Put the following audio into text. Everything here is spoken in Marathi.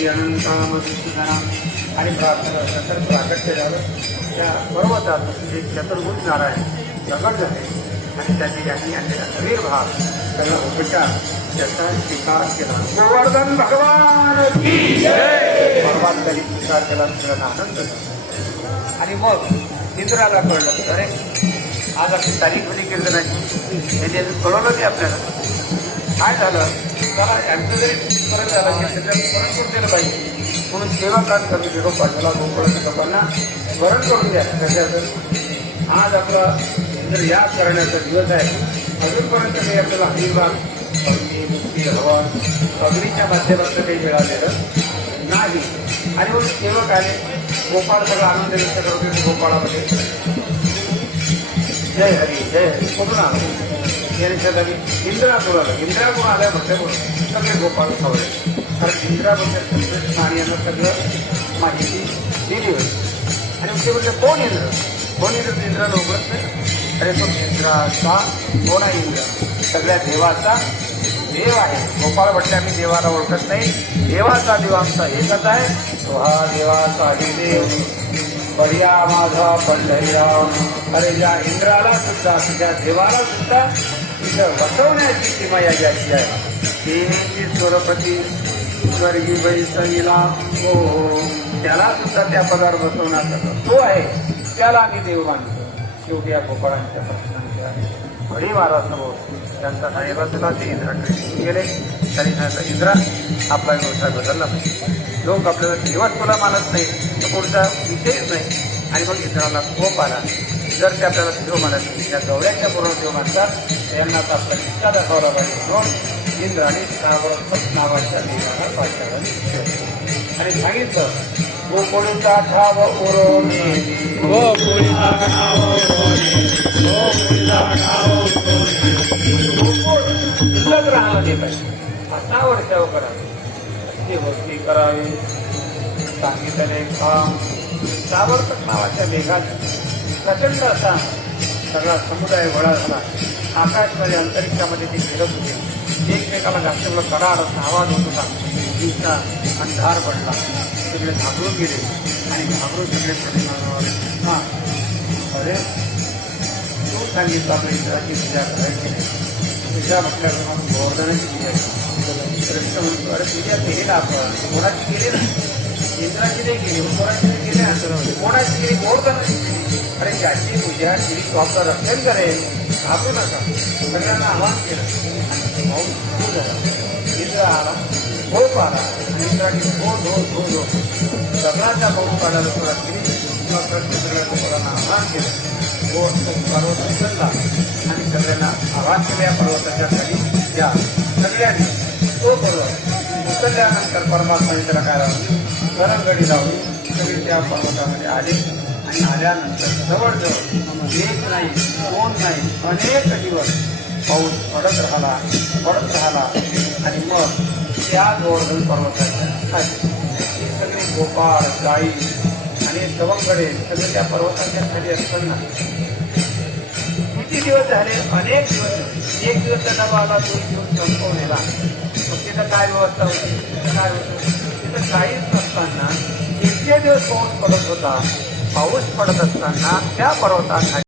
श्री अनंतामधुसूदना आणि प्रार्थना नंतर प्राकट्य झालं त्या पर्वतात म्हणजे चतुर्भुज नारायण प्रकट झाले आणि त्यांनी यांनी आणलेला नवीन भाग त्याला उपचार त्याचा स्वीकार केला. गोवर्धन भगवान भगवान त्यांनी स्वीकार केला सगळ्यांना आनंद झाला. आणि मग इंद्राला कळलं अरे आज आपली तारीख होती कीर्तनाची हे कळवलं ते आपल्याला. काय झालं? त्याला यांचं जरी परत झालं की त्याच्यात स्मरण करून दिलं पाहिजे. म्हणून सेवा काम कमी निरोप पाठवला गोकुळाच्या लोकांना स्मरण करून द्या त्याच्यात आज आपला जर याद करण्याचा दिवस आहे. अजूनपर्यंत काही आपल्याला हरिवाद भक्ती मुक्ती हवन अग्नीच्या माध्यमातून काही मिळालेलं नाही. आणि मग सेवक आले गोपाळ सगळं आनंद व्यक्त करतो. होते गोपाळामध्ये. जय हरी जय हरी. पूर्ण आनंद यांच्या जागी इंद्रापूर आलं इंद्रापूर आल्या म्हटल्यावर सगळे गोपाळ खवळे कारण इंद्राबद्दल संतोष माने यांना सगळं माहिती दिली होती. आणि ते म्हणजे कोण इंद्र? कोण इंद्र? इंद्राला ओळखत नाही अरे तो इंद्राचा कोण आहे इंद्र? सगळ्या देवाचा देव आहे. गोपाळ म्हटले आम्ही देवाला ओळखत नाही. देवाचा देव आमचा एकच आहे. तो हा देवाचा आहे देव बढिया माझा पंढरीराम अरे ज्या इंद्राला सुद्धा तुझ्या देवाला सुद्धा तिथं बसवण्याची सीमा या ज्याची आहे. देवीची स्वरपती स्वर्गी बैसईला हो, हो त्याला सुद्धा त्या पदावर बसवण्याचा तो आहे त्याला आम्ही देव मानतो. शेवटी या गोपाळांच्या प्रश्नांच्या बळी महाराज समोर त्यांचा साहेबातला ते इंद्राकडे गेले. त्यांनी सांगितलं इंद्रा आपला व्यवसाय बदलला पाहिजे. लोक आपल्याला दिवस तुला मानत नाही तर पुढचा विषयच नाही. आणि मग इंद्राला कोप आला जर ते आपल्याला देव मानत नाही त्या गवळ्याच्या पूर्ण देव मानतात यांना आपला इच्छा दाखवला पाहिजे म्हणून इंद्राने सावरपत नावाच्या देवाला पाठवलं आणि सांगितलं गोकुळचा ठाव उरोनी शिल्लक राहणं पाहिजे. हातावर सेव करावी. अशी भक्ती करावी. सांगितले काम. सावरकर नावाच्या मेघात प्रचंड असा सगळा समुदाय गोळा झाला. आकाशमध्ये अंतरिक्षामध्ये ते फिरत होते एकमेकाला जास्त कडा असा आवाज होत होता दिवसा अंधार पडला. सगळे घाबरून गेले आणि घाबरून सगळे अरे तू सांगितलं आपल्या इंद्राची पूजा करायची. पूजा पूजा म्हटल्याप्रमाणे गोवर्धनाची पूजा कृष्ण म्हणतो अरे पूजा केली ना आपण. कोणाची केली ना? इंद्राची नाही केली कोणाची नाही केली ना? कोणाची केली? गोवर्धनाची केली. अरे ज्याची पूजा केली तो आपला रक्षण करेल घाबरू नका सगळ्यांना आवाहन केलं आणि भाऊ सुरू झाला इंद्र आला झोप आला इंद्राने धो धो धो धो सगळ्यांचा भाऊ काढायला सुरुवात केली मग प्रश्न सगळ्यांना लोकांना आवाहन केलं तो पर्वत उचलला आणि सगळ्यांना आवाहन केलं या पर्वताच्या खाली या सगळ्यांनी तो पर्वत उचलल्यानंतर परमात्मा त्याला काय लावली करंगडी लावली सगळी त्या पर्वतामध्ये आले आणि आल्यानंतर जवळजवळ एक नाही दोन नाही अनेक दिवस पाऊस पडत राहिला पडत राहिला. आणि मग त्या गोवर्धन पर्वताच्या खाली सगळे गोपाळ गाई आणि सवंगडे सगळे त्या पर्वताच्या खाली असताना किती दिवस झाले? अनेक दिवस एक दिवस त्यांना बाबा दोन दिवस संपवलेला. मग तिथं काय व्यवस्था होती? तिथं काय होतं? तिथं काहीच नसताना इतके दिवस पाऊस पडत होता. पाऊस पडत असताना त्या पर्वताखाली